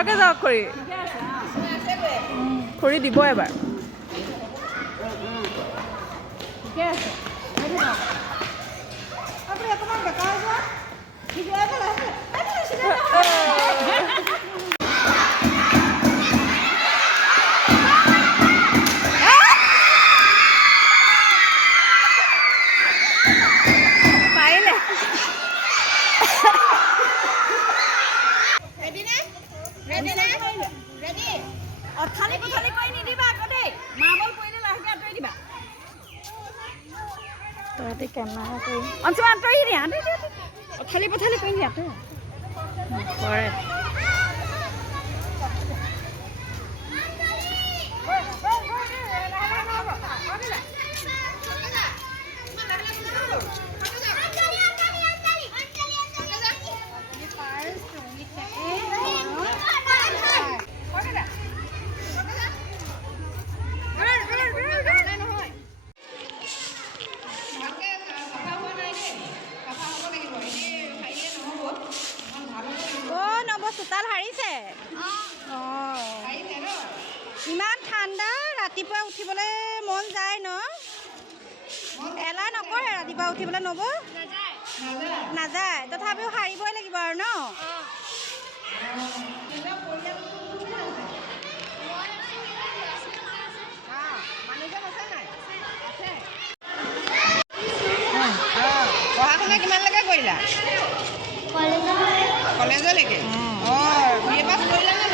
ঘৰকে যাওক খুৰী খুৰী দিব এবাৰ ঠিকে আছে আপুনি অকণমান বেকাৰ যোৱা পাৰিলে অথালি পথালি কৰি নিদিবা আকৌ দেই মাৰ্বল পৰিলে লাহেকৈ আঁতৰি দিবা তহঁতি কেমেৰা কৰি অঞ্চল আঁতৰি দিয়া অথালি পথালি কৰি দিয়া কৰে চোতাল হাৰিছে ইমান ঠাণ্ডা ৰাতিপুৱা উঠিবলৈ মন যায় ন এলাহ নকৰে ৰাতিপুৱা উঠিবলৈ নব নাযায় তথাপিও সাৰিবই লাগিব আৰু ন পঢ়া শুনা কিমানলৈকে কৰিলা কলেজলৈকে বি এ পাছ কৰিলা নে